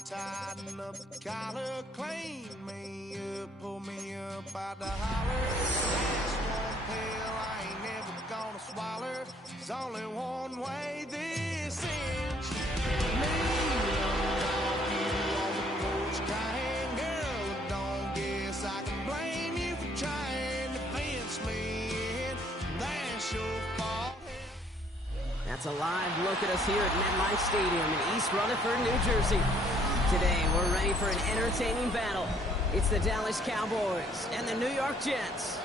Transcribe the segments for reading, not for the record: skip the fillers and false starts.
tighten up the collar, clean me up, pull me up by the holler. Last one pill, I ain't never gonna swallow. There's only one way this ends. Me off you on the porch crying, girl, don't guess I can blame you for trying to fence me in. That's your fault. That's a live look at us here at MetLife Stadium in East Rutherford, New Jersey. Today, we're ready for an entertaining battle. It's the Dallas Cowboys and the New York Jets.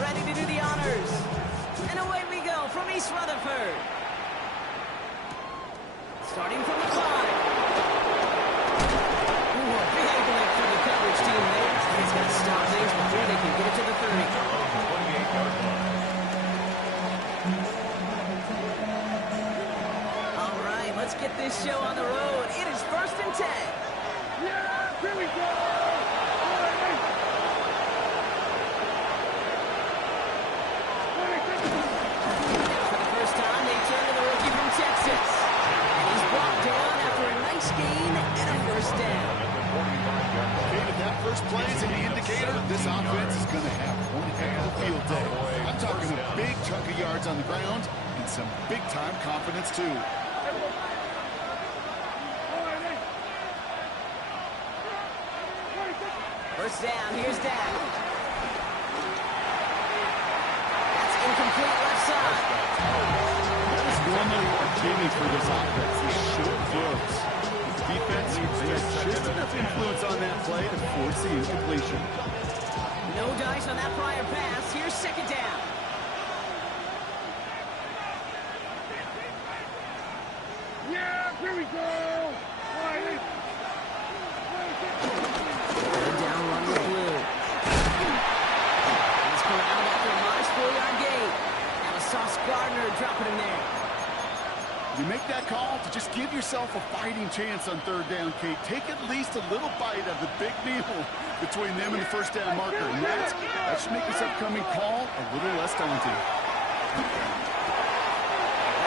Ready to do the honors. And away we go from East Rutherford. Starting from the 5. Ooh, a big lift for the coverage team there. He's got to stop things before they can get it to the 30. All right, let's get this show on the road. It is 1st and 10. Yeah, here we go. Texas. And he's brought down after a nice gain and a first down. Okay, if that first play is an indicator, this offense is going to have one heck of a field day. I'm talking a big chunk of yards on the ground and some big-time confidence, too. First down, here's Dak. That's incomplete left side. Normally Jimmy for this offense, these short throws. Defense, they had just enough influence on that play to force the incompletion. No dice on that prior pass. Here's 2nd down. Yeah, here we go. Third down run with Blue. He's corralled after a modest 4-yard gain. Now a Sauce Gardner dropping him there. You make that call to just give yourself a fighting chance on 3rd down, Kate. Take at least a little bite of the big meal between them and the first down marker. And that should make this upcoming call a little less daunting.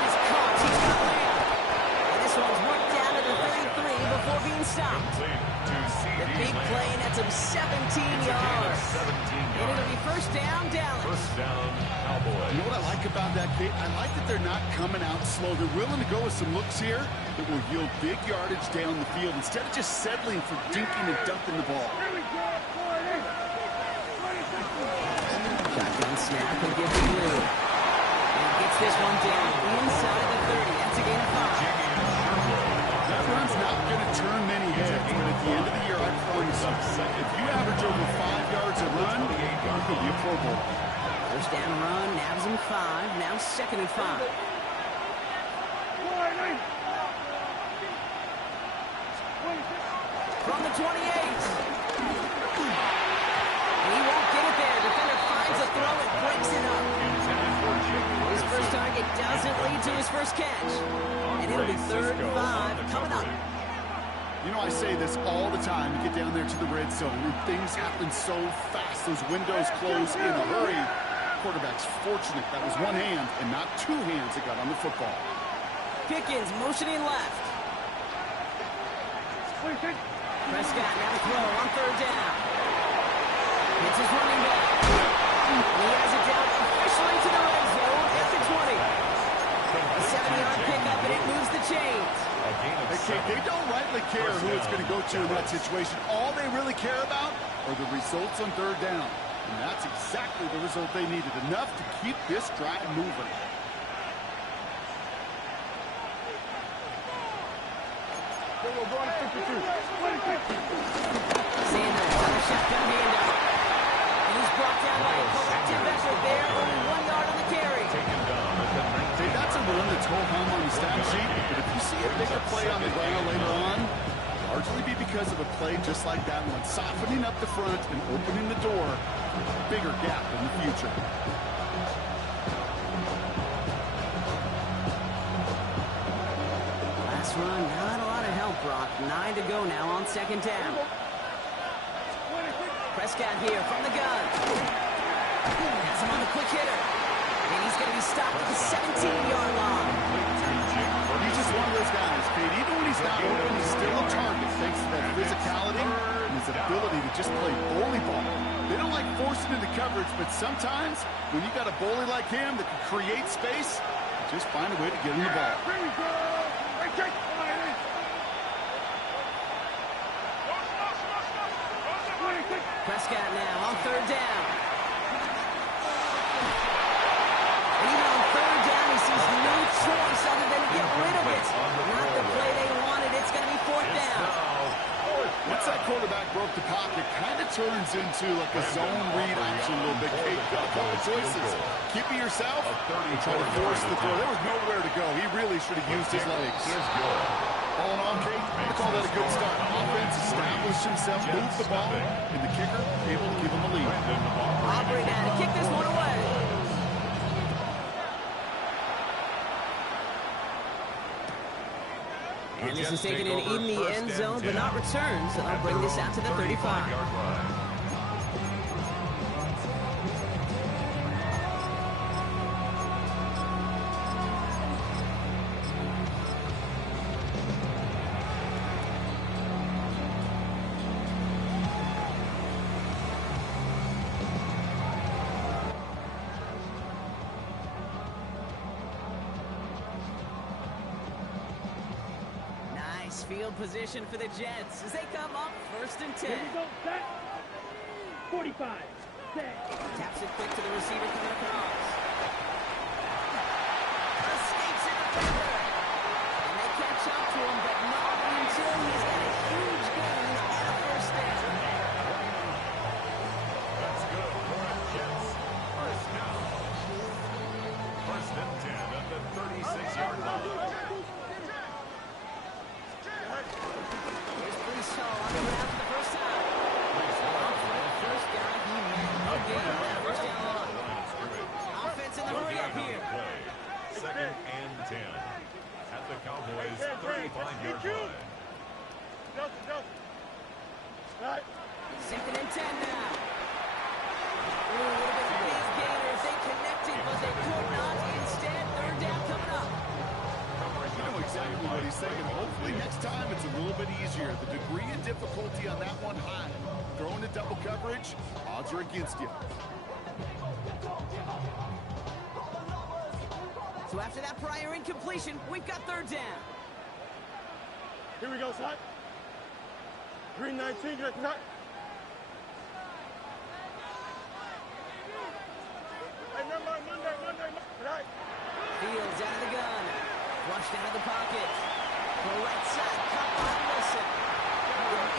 He's caught. He's got Lamb. And this one's worked down to the 33 before being stopped. The big play, and that's him 17 yards. And it'll be first down, Dallas. First down, Cowboys. You know what I like about that, Kate? I like that they're not coming out slow. They're willing to go with some looks here that will yield big yardage down the field instead of just settling for dinking and dunking the ball. Shotgun snap and give to Blue. And gets this one down inside the 30. That's a gain of 5. That run's not going to turn many heads, but at the end of the year, I promise you, if you average over 5 yards a run, you could be a Pro Bowl. First down run, nabs him 5. Now 2nd and 5. From the 28. And he won't get it there. Defender finds a throw and breaks it up. His first target doesn't lead to his first catch. And it'll be 3rd and 5 coming up. You know, I say this all the time. You get down there to the red zone, and things happen so fast. Those windows close in a hurry. Quarterback's fortunate that was one hand and not 2 hands that got on the football. Pickens motioning left. Prescott now to throw on 3rd down. It's his running back. He has it down officially to the red zone at the 20. A 7-yard pickup, and it moves the chains. Okay, they don't rightly care who it's going to go to in that situation. All they really care about are the results on 3rd down. And that's exactly the result they needed. Enough to keep this drive moving. Sanders on a shotgun handoff. And he's brought down by a collective effort there. Only 1 yard on the carry. run that's ho-hum on the stat sheet, but if you see a bigger play on the ground later on, largely be because of a play just like that one, softening up the front and opening the door, bigger gap in the future. Last run, not a lot of help, Brock. 9 to go now on second down. Prescott here from the gun. Has him on the quick hitter. And he's going to be stopped at the 17-yard line. He's just one of those guys, Kate. Even when he's not open, he's still a target thanks to that physicality and his ability to just play bully ball. They don't like forcing into coverage, but sometimes when you got a bully like him that can create space, just find a way to get him the ball. Here we go. Prescott now on third down. And even on third down, he sees no choice other than to get rid of it. Not the play they wanted. It's going to be fourth down. Once that quarterback broke the pocket, kind of turns into like a zone read action a little bit. Kate, got a couple choices. Keep it yourself and try to force the throw. There was nowhere to go. He really should have used his legs. All in all, Kate, I call that a good start. Offense established himself, moved the ball, and the kicker able to give him a lead. Aubrey now to kick this one away. And this is taken in the end zone, but not returned, so they'll bring this out to the 35. Field position for the Jets as they come up first and 10. Here we go, set. 45, set. Taps it quick to the receiver coming across. Escapes it defender. And they catch up to him, but not until he's got a huge gain and a first down. That's good for the Jets. First down. First and 10 at the 36-yard line. Here's Brees Hall on the ground for the first time. First guy he made no gain. First down line. Offense in the hurry up here. Second and 10 at the Cowboys' 35-yard line. Second and 10 now. Ooh, a little bit of big gainers. They connected, but they could not. Instead, third down coming up. You know exactly what he's saying. Hopefully next time it's a little bit easier. The degree of difficulty on that one high. Throwing to double coverage, odds are against you. So after that prior incompletion, we've got third down. Here we go, son. Green 19, get it, Monday. Fields out of the gun. Flushed out of the pocket. The right side, cut by Wilson.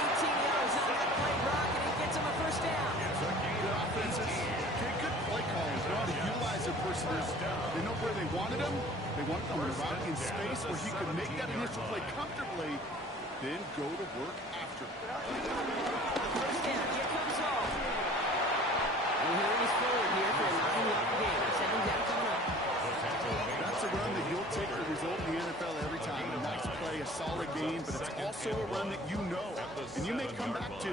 18 yards on that play, Brock, and it gets him a first down. Good offenses. Okay, good play callers. Know how to utilize their personnel. They know where they wanted them. They wanted them around in space where he could make that initial play comfortably, then go to work after. First down, here comes Hall. And here he's forward here for a 9-yard gain. Second down coming up. That's a run that you'll take the result in the NFL every time. A nice play, a solid game, but it's also a run that you know, and you may come back to.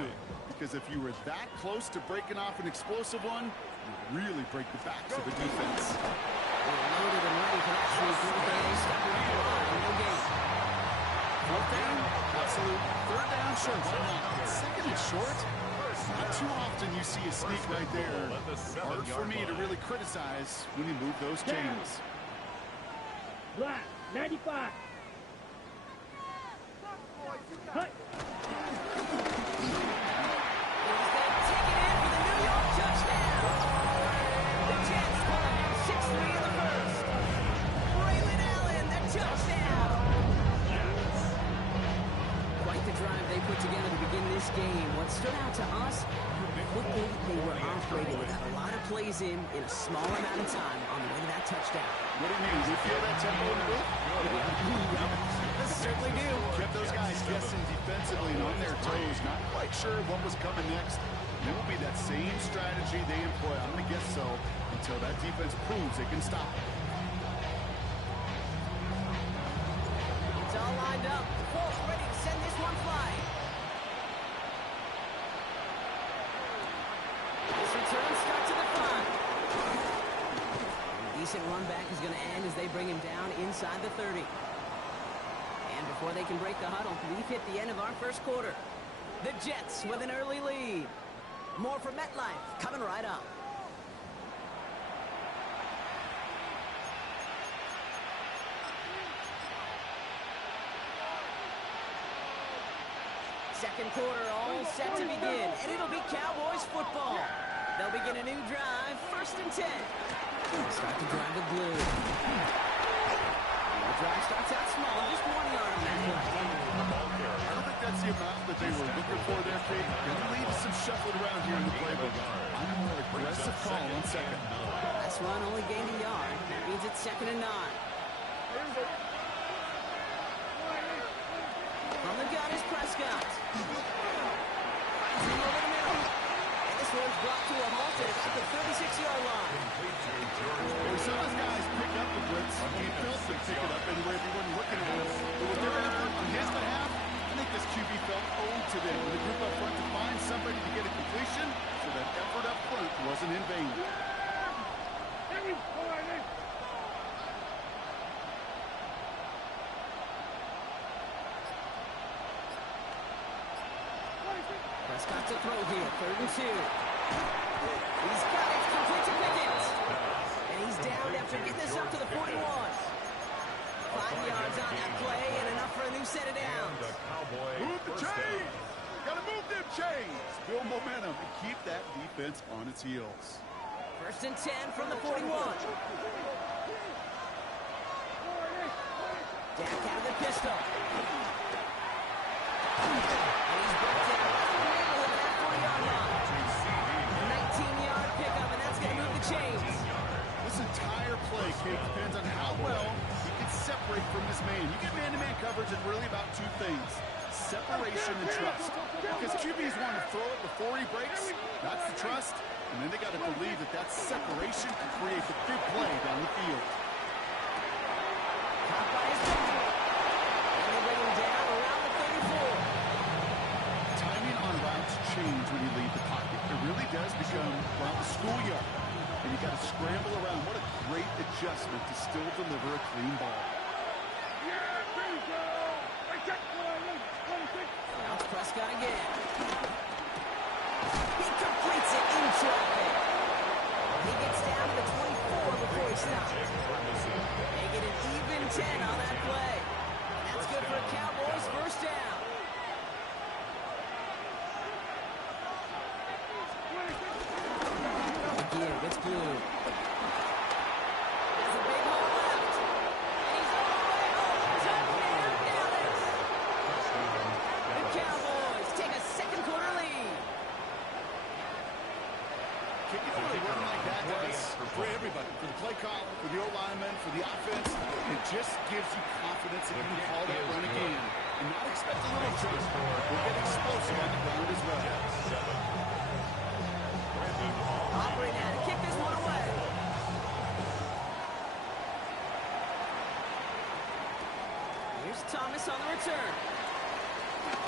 Because if you were that close to breaking off an explosive one, you really break the backs of the defense. We're loaded and ready for that true third down. Step around the line, no gain. Fourth down? Absolute. Third down, sure, why not? Second and short? Not too often you see a sneak right there. Hard for me to really criticize when you move those chains. Black, 95. Cut. Quite the drive they put together to begin this game. What stood out to us, quickly they were operating with a lot of plays in a small amount of time on the way to that touchdown. What do you mean? Do you feel that tempo in the booth? Certainly do. Kept those guys guessing defensively and on their toes, not quite sure what was coming next. It will be that same strategy they employ, I'm going to guess so, until that defense proves it can stop. It's all lined up. Fourth ready to send this one flying. This return starts to the 5. A decent run back is going to end as they bring him down inside the 30. And before they can break the huddle, we've hit the end of our first quarter. The Jets with an early lead. More from MetLife coming right up. Second quarter all set to begin, and it'll be Cowboys football. They'll begin a new drive, 1st and 10. Start to drive the blue. The drive starts out small, just 1 yard on that play. I don't think that's the amount that they were looking for there, Kate. Going to leave some shuffled around here in the playbook. I'm a more aggressive call on second. Last run only gained a yard. That means it's 2nd and 9. From the gun is Prescott. Finds him over the middle. And this one's brought to a halt at the 36-yard line. We saw those guys pick up the blitz. He felt them pick it up anyway if he wasn't looking at it. But with their effort on his behalf, I think this QB felt owed to them. The group up front to find somebody to get a completion, so that effort up front wasn't in vain. Prescott to throw here, 3rd and 2. He's got it, complete to Pickens. And he's down after getting this up to the 41. 5 yards on that play and enough for a new set of downs. Move the chains! Gotta move them chains! Build momentum and keep that defense on its heels. 1st and 10 from the 41. Dak out of the pistol. And he's brought down right in the middle of that 40-yard line. 19-yard pickup, and that's going to move the chains. This entire play, Kate, depends on how well he can separate from his man. You get man-to-man coverage in really about 2 things: separation and trust. Because QBs want to throw it before he breaks. That's the trust. And then they got to believe that that separation can create the big play down the field. Caught by his teammate. And they bring him down around the 34. Timing on routes change when you leave the pocket. It really does become, well, a schoolyard. And you got to scramble around. What a great adjustment to still deliver a clean ball. Now it's Prescott again. He completes it in traffic. He gets down to the 24 before he stops. Making it even 10 on that play. That's good for a Cowboys 1st down. Again, it's blue. Has a big hole left. And he's all the way home. Touchdown, Dallas. The Cowboys take a 2nd quarter lead. Kicking over a run like that does for everybody, for the play caller, for the O-lineman, for the offense. It just gives you confidence that you can call that run again and not expect a little jump. We'll get explosive on the ground as well. Aubrey now to kick this one away. Here's Thomas on the return.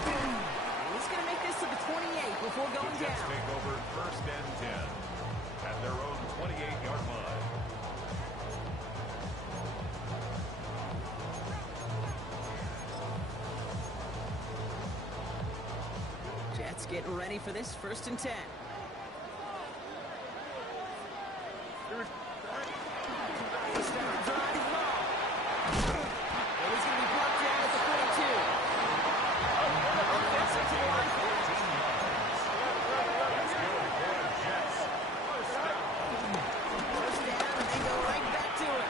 And he's going to make this to the 28 before going Jets down. take over 1st and 10 at their own 28-yard line. Jets getting ready for this 1st and 10. They start to drive long. And he's going to be brought down at the 42. Offensive to the line. First down, and they go right back to it.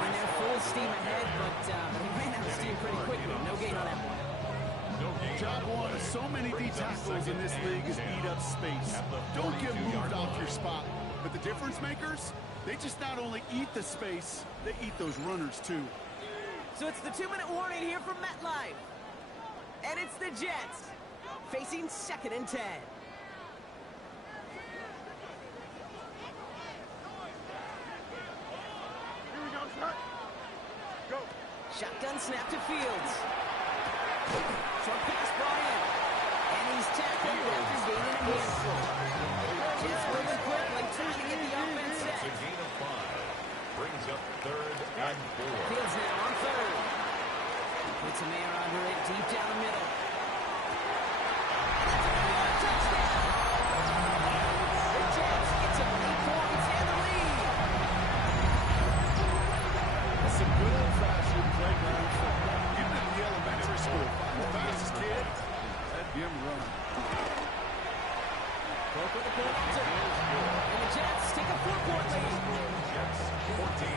When they're full steam ahead, but they ran out of steam pretty quickly. No gain on that one. Job one, so many D tackles in this league is eat up space. Don't get moved off your spot. But the difference makers, they just not only eat the space, they eat those runners too. So it's the 2-minute warning here from MetLife. And it's the Jets facing 2nd and 10. Here we go, shot. Go. Shotgun snap to Fields. Short pass brought in. And he's tackled after gaining a handful. Jets moving quickly, trying to get the offense set. It's a gain of 5. Brings up 3rd and 4. Fields now on 3rd. Puts a man under it deep down the middle. Touchdown! The Jets get to 8 points and the lead. It's a good old-fashioned playground football. Even in the elementary school, find the fastest kid, let him run. Broke with the point after. And the Jets take a 4-point lead. Jets 14.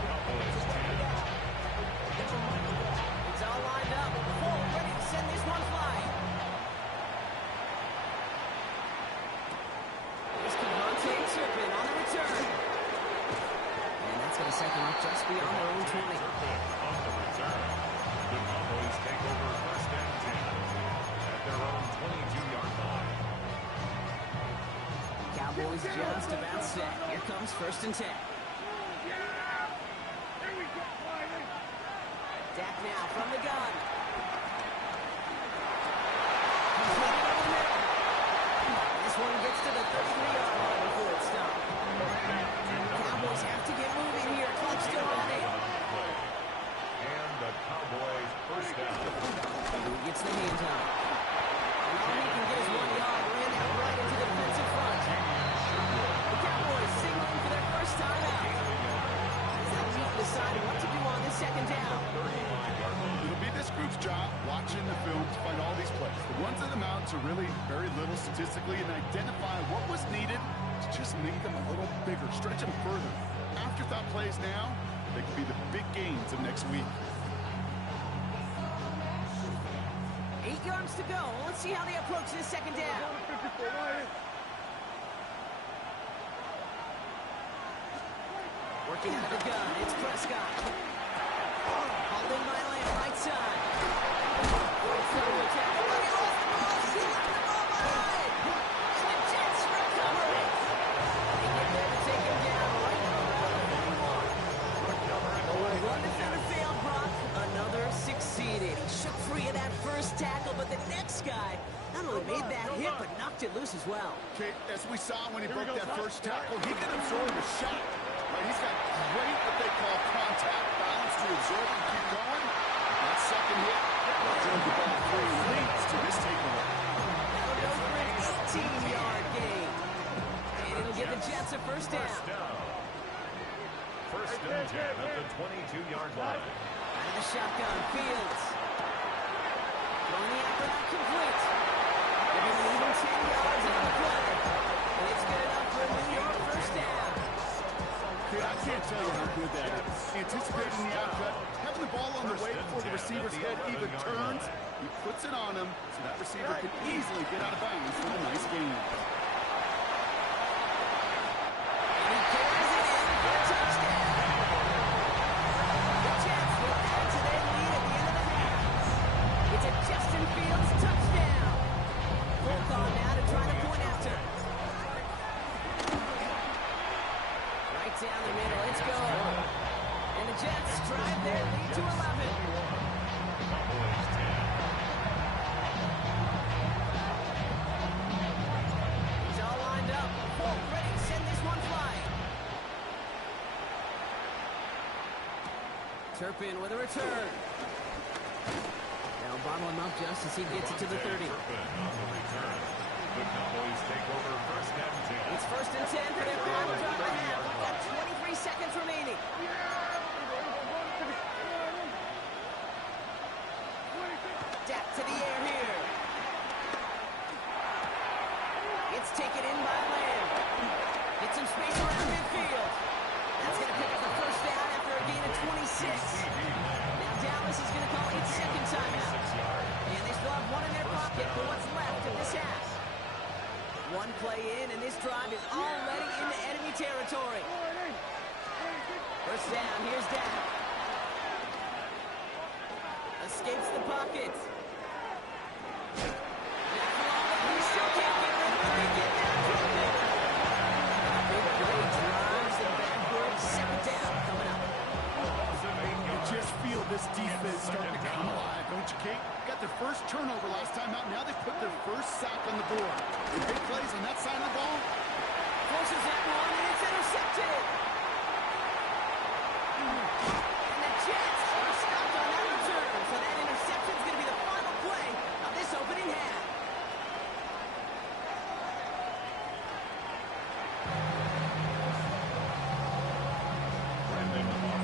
Cowboys 10. It's all lined up. Full, ready to send this one flying. Here's Cavante and Turpin on the return. And that's going to set them up just beyond their own 20. On the return, the Cowboys take over 1st and 10 at their own 22-yard line. Cowboys just about set. Here comes 1st and 10. Dak now from the gun. Completed over the middle. This one gets to the 33-yard line before it's stopped. Cowboys have to get moving here. Clock still running. And the Cowboys 1st down. Who gets the hands up? And all he can get is 1 yard. Ran that right into the defensive front. The Cowboys signaling for their first time out. As they'll need to decide what to do on this 2nd down. It'll be this group's job watching the film to find all these plays. The ones that amount to really very little statistically and identify what was needed to just make them a little bigger, stretch them further. Afterthought plays now, they could be the big gains of next week. 8 yards to go. Let's see how they approach this 2nd down. Working out of the gun. It's Prescott. Hauled in by Lamb, right side. Throw a tackle. He lost the ball. He left the ball behind. And the Jets recover it. They get there to take him down right around the 31. One defender failed, Brock. Another succeeded. He shook free of that first tackle, but the next guy not only made that hit, but knocked it loose as well. Okay, as we saw when he broke that first tackle, he can absorb a shot. Right, he's got great what they call contact balance to absorb and keep going. That second hit, that drove the ball free and leads to this takeaway. That'll go for an 18-yard gain. And it'll get the Jets a 1st down. 1st and 10 at the 22-yard line. Out of the shotgun, Fields. Throwing the effort out complete. Giving them even 10 yards on the play. And it's good enough for a New York 1st down. Okay, I can't tell you how good that is. Anticipating the outcut, having the ball on the way before the receiver's head even turns, he puts it on him so that receiver can easily get out of bounds for a nice gain. And he carries it in for a touchdown. The Jets will add to their lead at the end of the half. It's a Justin Fields touchdown. Full call now to try to point after. Right down the middle, it's good. And the Jets drive their lead to 11. Cowboys 10. He's all lined up. Full, ready to send this one flying. Turpin with a return. They'll bottle him up just as he gets it to the 30. Turpin on the return. The Cowboys take over 1st and 10. It's 1st and 10 for their final drive of the half. We've got 23 seconds remaining. Dak to the air here. It's taken in by Lamb. Get some space around midfield. That's going to pick up the 1st down after a gain of 26. Now down Dallas is going to call its second timeout. 6 yards. And they still have one in their pocket for what's left of this half. One play in, and this drive is already into enemy territory. First down, here's down. Escapes the pocket. He still can't get rid of it. They get that drop it. Big play drives and backward. Second down coming up. You just feel this defense starting to come alive, don't you, Kate? Got their first turnover last time out. Now they put their first sack on the board. The big plays on that side of the ball. Forces that one, and it's intercepted. And the Jets are stopped on that return. So that interception is going to be the final play of this opening half.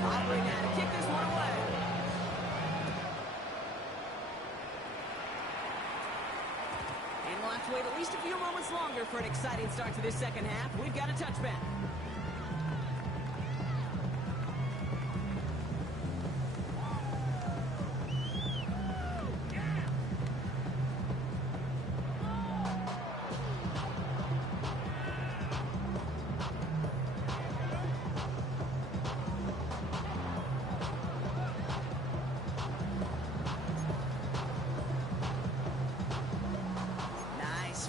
Aubrey now to kick this one away. And we'll have to wait at least a few moments longer for an exciting start to this second half. We've got a touchback.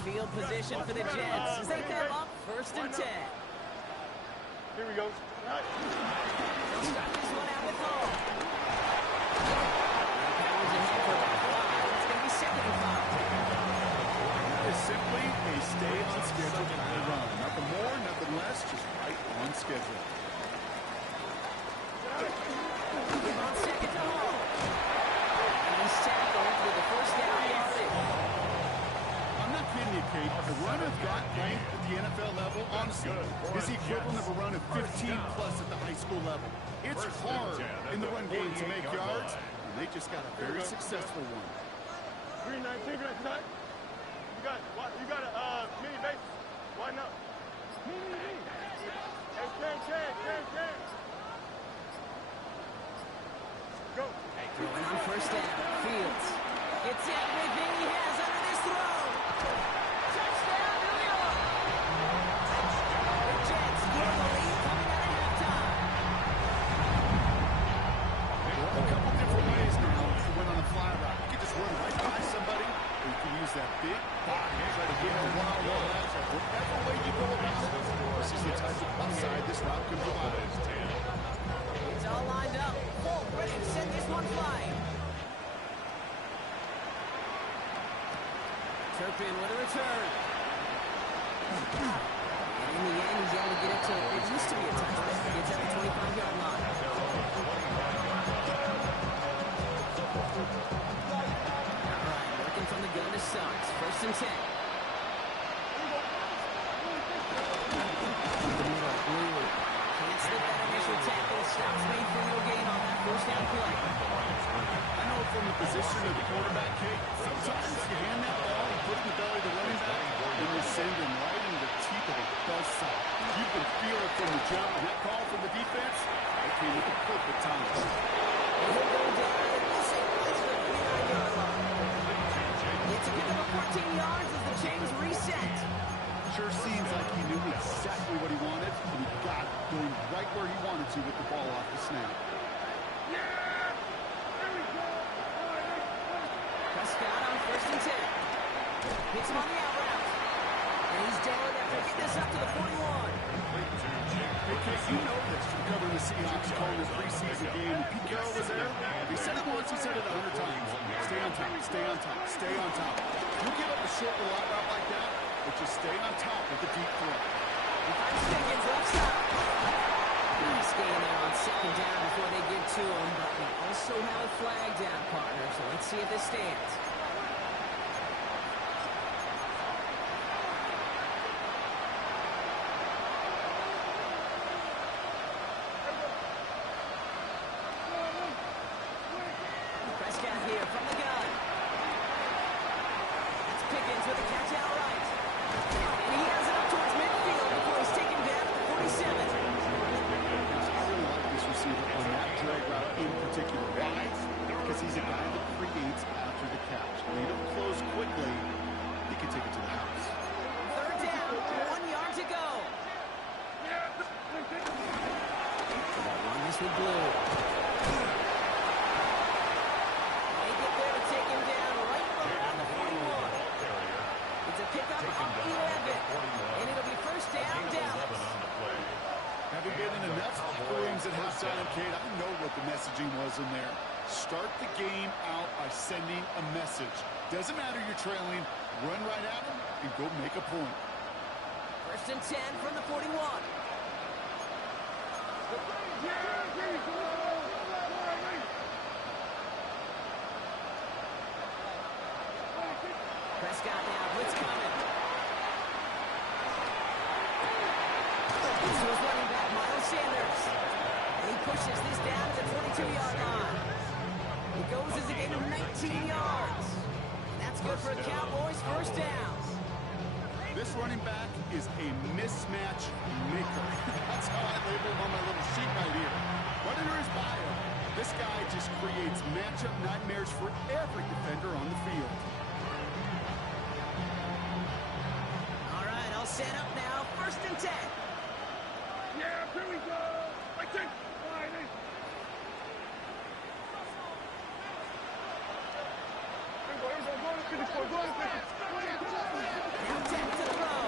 Field position for the Jets as they come up first and 10. Here we go. They'll start this one out with Hall. Powers ahead for about 5. It's going to be second and 5. It's simply a stay on schedule kind of run. Nothing more, nothing less, just right on schedule. On second to Hall. And he's tackled with the first down yardage. I'm not kidding you, Kate. A run of that length at the NFL level, honestly, is the equivalent of a run of 15-plus at the high school level. It's hard in the run game to make yards, and they just got a very successful one. 319, good tonight. You got a mini base. Why not? Hey, Ken. Go. Throwing on first down. Fields gets everything he has under this throw. Touchdown, New York. The Jets get the lead coming out of halftime. A couple different ways now to win on a fly route. You can just run right by somebody, or you can use that big body and try to get a one-on-one matchup. Whatever way you go about it, this is the type of upside this route can provide. It's all lined up. Full ready to send this one flying. Turpin with a return. And in the end, he's able to get it to, it used to be a touchback. He gets at the 25-yard line. All right, working from the gun to Suggs. First and 10. Can't slip that initial tackle. Stops made for no gain on that first down play. I know from the position of the quarterback, Kate, sometimes you hand that ball and put it in the belly of the running back, and you send him right into the teeth of a buzzsaw. You can feel it from the jump, and that call from the defense, it came at the perfect time. And he'll go down and miss it. That's the 49-yard line. It's a good of 14 yards as the chains reset. Sure seems like he knew exactly what he wanted, and he got it, going right where he wanted to with the ball off the snap. Prescott on first and 10. Hits him on the out route. And he's down after getting this up to the 41. Hey, Kate, you know this from covering the Seahawks, calling the preseason game. When Pete Carroll was there, he said it once, he said it 100 times. Stay on top, stay on top, stay on top. You give up a short little out route like that, but just stay on top with the deep throw. He finds Pickens left side. Nice gain there on second down before they get to him, but we also have a flag down, partner, so let's see if this stands. Prescott here from the gun. That's Pickens with the catch out right. And he has it up towards midfield before he's taken down at the 47. I really like this receiver on that drag route in particular. Why? He's a guy that creates after the catch. Lead him close quickly. He can take it to the house. Third down, 1 yard to go. So that run this with blue. They get there to take him down right around the 41. It's a pickup of 11. And it'll be first down, Dallas. Having been in enough rooms at halftime, Kate, I know what the messaging was in there. Start the game out by sending a message. Doesn't matter you're trailing, run right at them and go make a point. First and 10 from the 41. Prescott now, blitz coming. This was running back Miles Sanders. And he pushes this down to the 22-yard line. It goes as a gain of 19 yards. And that's good for the Cowboys' first down. This running back is a mismatch maker. That's how I label him on my little sheet right here. Right under his bio, this guy just creates matchup nightmares for every defender on the field. All right, all set up now. First and 10. Yeah, here we go. I think. Now 10 to throw.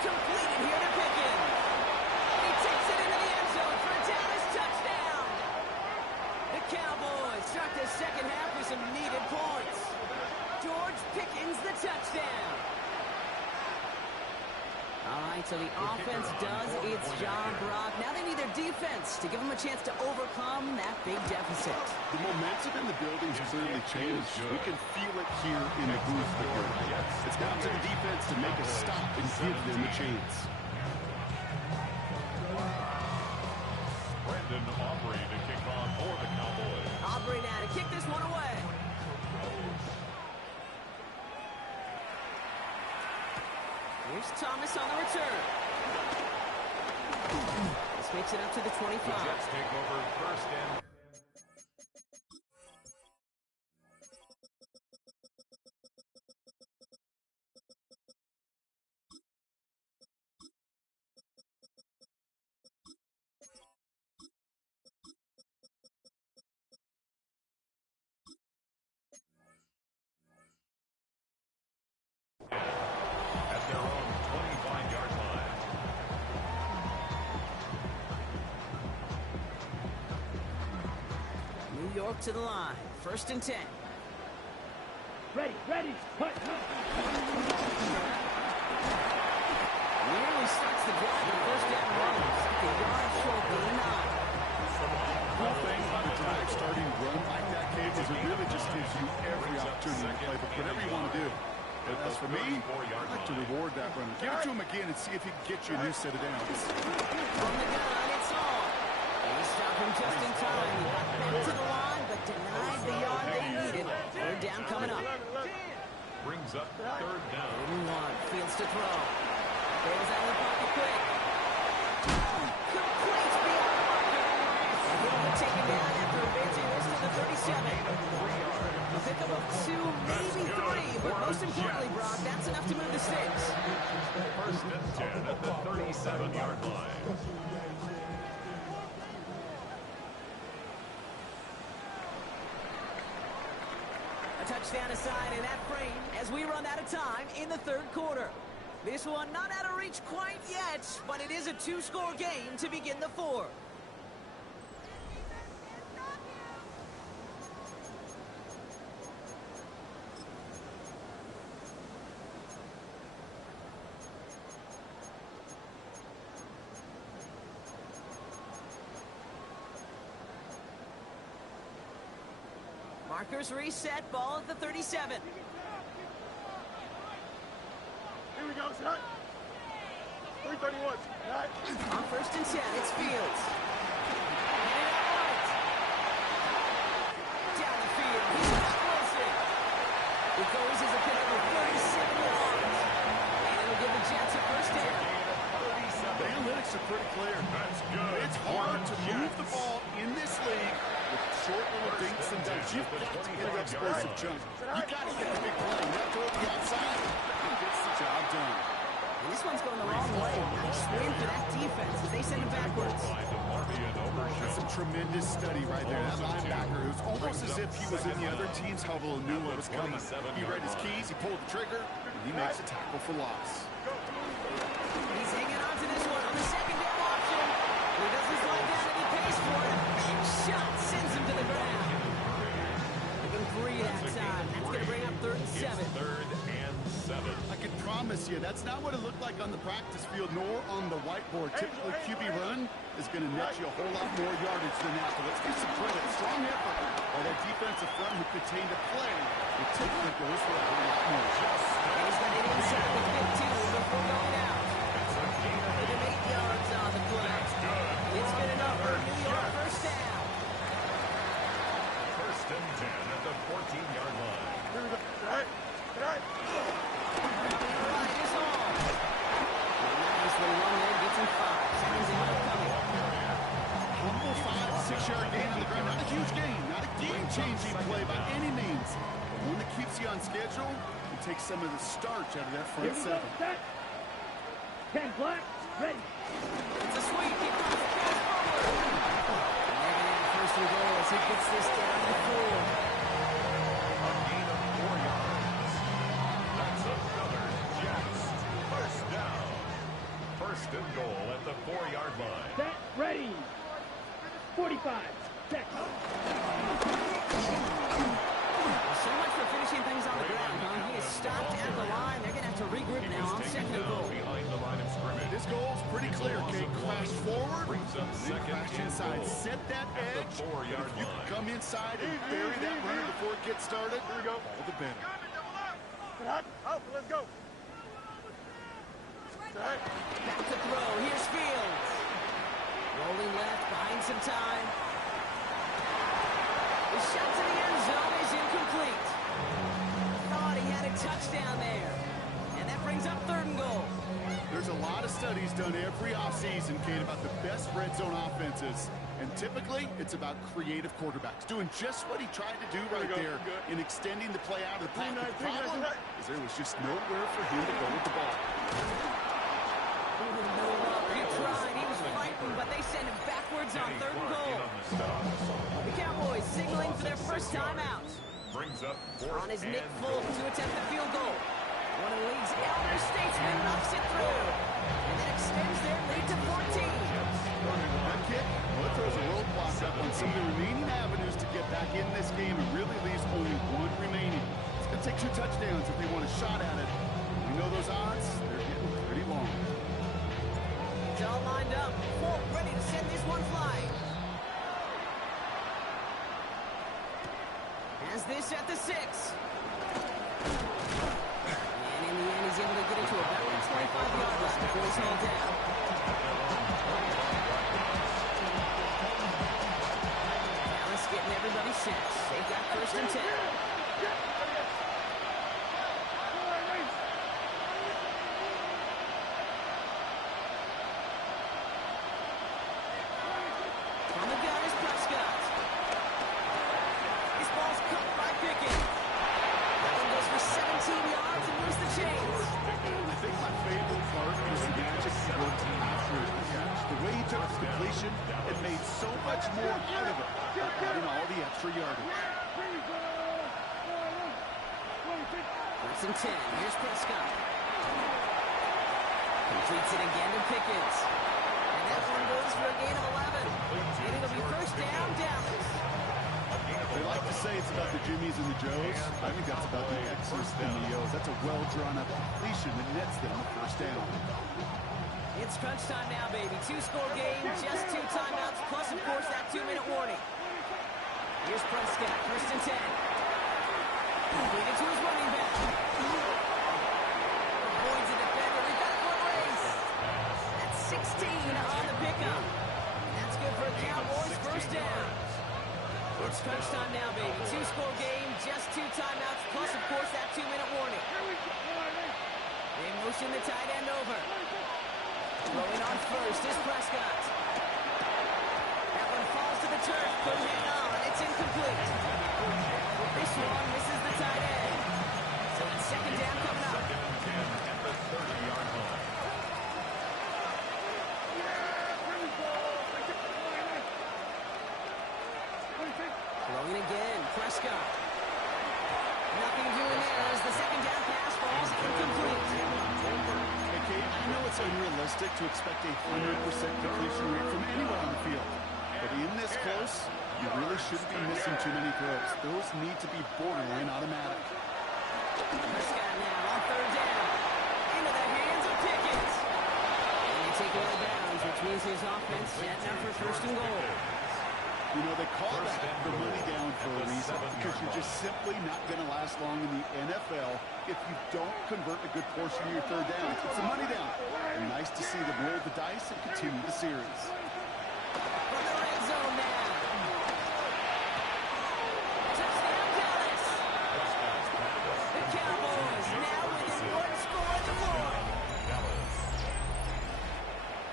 Completed here to Pickens. And he takes it into the end zone for a Dallas touchdown. The Cowboys start the second half with some needed points. George Pickens the touchdown. All right, so the offense does its job, Brock. Now they need their defense to give them a chance to overcome that big deficit. The momentum in the building's clearly changed. We can feel it here in the booth. It's down to the defense to make a stop and give them a chance. Brandon Aubrey to kick off for the Cowboys. Aubrey now to kick this one away. Here's Thomas on the return. This makes it up to the 25. The Jets take over first and at their own 25-yard line. New York to the line. First and 10. Ready. Nearly starts the drive with first down runners. The yard short of 9. Cool thing about a drive starting run like that, Cage, is it really just gives you every opportunity to play whatever you want to do. But as for me, I'd like to reward that runner. Give it to him again and see if he can get you a new set of downs. From the gun, it's all. They stop him just in time. He got back to the line, but denied the yard they needed. Third down coming up. Brings up third down. 1, fields to throw. Bails out of the pocket quick. Complete beyond the marker. And he'll be taken down after advancing this to the 37. A pickup of 2, maybe 3, but most importantly, Brock, that's enough to move the sticks. First and 10 at the 37-yard line. A touchdown aside in that frame as we run out of time in the third quarter. This one not out of reach quite yet, but it is a 2-score game to begin the fourth. Markers reset, ball at the 37. Here we go, son. 331. Right. On first and 10, it's Fields. Headed out right. Down the field, he's explosive. It goes as a pickup of 37 yards. And it'll give the Jets a first down. The analytics are pretty clear. That's good. It's hard to move the ball in this league with dinks and dunks. You've got to get an explosive jump. You got to get the big play. Not throw it to the outside. He gets the job done. And this one's going the wrong way. Nice win for that defense as they send it backwards. That's some tremendous study right there. That linebacker, it was almost as if he was in the other team's huddle and knew what was coming. He read his keys, he pulled the trigger, and he makes a tackle for loss. He's hanging on to this one on the second down option. He doesn't slide down and he pays for it. A big shot sends him to the ground. Making 3 that time. That's going to bring up 3rd and 7. 3rd and 7. I can promise you, that's not what it looked like on the practice field, nor on the whiteboard. Typically, QB run is going to net you a whole lot more yardage than that. But let's give some credit. Strong effort by that defensive front who contained a play. It typically goes for a whole lot more. And he's got it inside the 15 before going out. Give him 8 yards on the play. It's good enough for a New York first down. 1st and 10 at the 14-yard line. Here we go. Right. Right is on. Nicely run there, gets him 5. Seconds in upcoming. Humble 5 to 6 yard gain on the ground. Not a huge gain, not a game-changing play by any means. But one that keeps you on schedule and takes some of the starch out of that front 7. Set. 10 black. Ready. It's a sweep. He comes across forward. And 1st and goal as he gets this down to 4. A gain of 4 yards. That's another Jets. 1st down. 1st and goal at the 4-yard line. Set. Ready. 45. Check. So much for finishing things on the ground, huh? He is stopped at the line. They're going to have to regroup now on 2nd and goal. Behind the line of scrimmage. This goal's pretty clear, Kate. Crash forward, Brings up then 2nd crash and inside. goal Set that at the edge. 4-yard If you can line. come inside and bury that runner before it gets started, Here we go. all the better. Hot. Out. Let's go. Set. Back to throw. Here's Fields. Rolling left, buying some time. The shot to the end zone is incomplete. Thought he had a touchdown there. And that brings up 3rd and goal. There's a lot of studies done every offseason, Kate, about the best red zone offenses. And typically, it's about creative quarterbacks doing just what he tried to do right there in extending the play out of the pocket. The problem is there was just nowhere for him to go with the ball. He tried. He was fighting, but they send him backwards on 3rd and goal. The Cowboys signaling for their first timeout. Brings up 4th On his and Nick Folk to attempt the field goal. One of the league's elder statesmen knocks it through. And that extends their lead to 14. That kick, well, it throws a roadblock up on some of the remaining avenues to get back in this game and really leaves only one remaining. It's going to take 2 touchdowns if they want a shot at it. We know those odds, they're getting pretty long. It's all lined up. Folk ready to send this one flying. Has this at the 6. And in the end, he's able to get it to about the 25-yard line before he's hauled down. Dallas getting everybody set. They've got 1st and 10. On the gun is Prescott. This ball's cut by Pickens. That one goes for 17 yards and moves the chains. I think my favorite part is the magic he worked after the catch. The way he took the completion and made so much more out of it, adding all the extra yardage. 1st and 10. Here's Prescott. Completes it again to Pickens. And that one goes for a gain of 11. And it'll be 1st down, Dallas. They like to say it's about the Jimmies and the Joes. I think that's about the X's and the O's. That's a well-drawn-up completion that nets them the 1st down. It's crunch time now, baby. 2-score game, just 2 timeouts, plus, of course, that 2-minute warning. Here's Prescott, 1st and 10. Completed to his running back. Avoids a defender. We've got a foot race. That's 16 on the pickup. And that's good for a Cowboys 1st down. It's crunch time now, baby. 2-score game, just 2 timeouts, plus, of course, that 2-minute warning. They motion the tight end over. Throwing on 1st is Prescott. That one falls to the turf. Couldn't hang on. It's incomplete. incomplete. This one misses the tight end. So it's second down coming up. Second and 10 at the 30-yard line. Throwing again, Prescott. Nothing doing there as the second down pass falls incomplete. Hey, Kate, I know it's unrealistic to expect a 100% completion rate from anyone on the field. But in this close, you really shouldn't be missing too many throws. Those need to be borderline automatic. Prescott now on third down. Into the hands of Pickens. And they take it out of bounds, which means his offense setting up for first and goal. You know, they call that the money down for a reason, because you're just simply not going to last long in the NFL if you don't convert a good portion of your third down. It's a money down. And nice to see them roll the dice and continue the series. From the red zone now. Touchdown Dallas. The Cowboys now within one score on the board.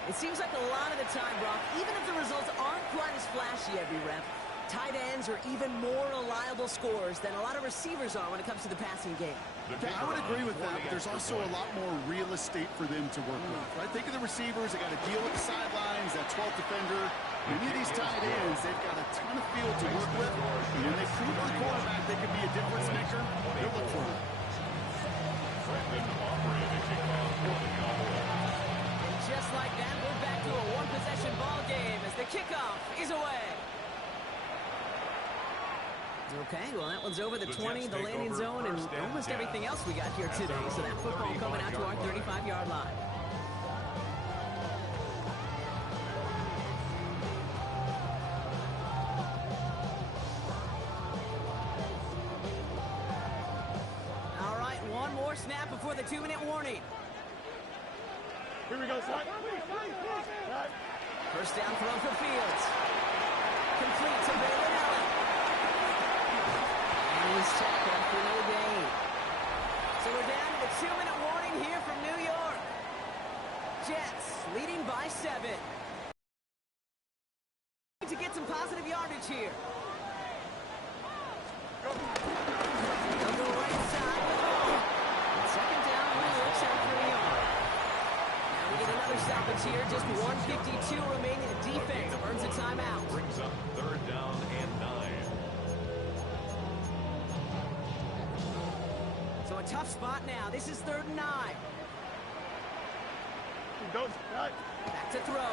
It seems like a lot of the time, Brock, even if the results aren't quite as flashy every rep, tight ends are even more reliable scorers than a lot of receivers are when it comes to the passing game. Yeah, I would agree with that, but there's also a lot more real estate for them to work with, right? Think of the receivers. They got to deal with the sidelines, that 12th defender. Many of these tight ends, they've got a ton of field to work with. And when they prove to the quarterback they can be a difference maker, they'll look for it. Just like that, we're back to a one-possession ball game as the kickoff is away. Okay, well, that one's over the 20, the landing zone, and almost everything else we got here today. So that football coming out to our 35-yard line. All right, one more snap before the 2-minute warning. Here we go, son. First down throw for Fields. Complete to Braylon Allen. And he's tackled for no gain. So we're down to the 2-minute warning here from New York. Jets leading by 7. To get some positive yardage here. They'll go right side with Hall. And second down, he looks out for a yard. We get another stoppage here. Just 1:52 remaining. The defense earns a timeout. Brings up third down and 9. So a tough spot now. This is 3rd and 9. Back to throw.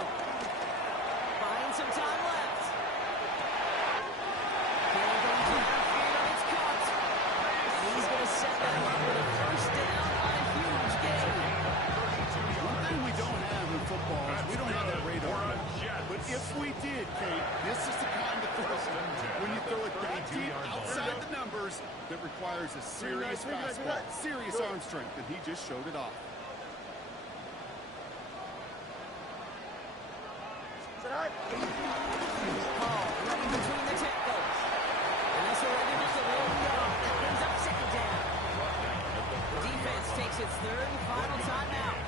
Finds some time left. Can't go downfield. It's caught. He's going to set that up with a first down on a huge gain. One thing we don't have in football is we don't have that radar. But if we did, Kate, this is the kind of throw when you throw it that deep outside the numbers that requires a serious fastball, serious arm strength, and he just showed it off. Hall running between the tackles. And this will ready to load yard. That brings up second down. The defense takes its 3rd and final timeout.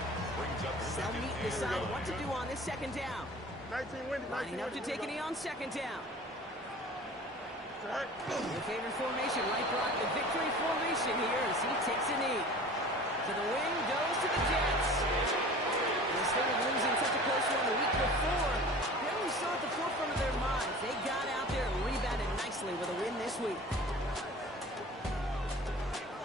They'll meet and decide what to do on this second down. Lining up to take a knee on second down. The favorite formation, right, Brock? The victory formation here as he takes a knee. So the win goes to the Jets. Instead of losing such a close one the week before, they're really still at the forefront of their minds. They got out there and rebounded nicely with a win this week.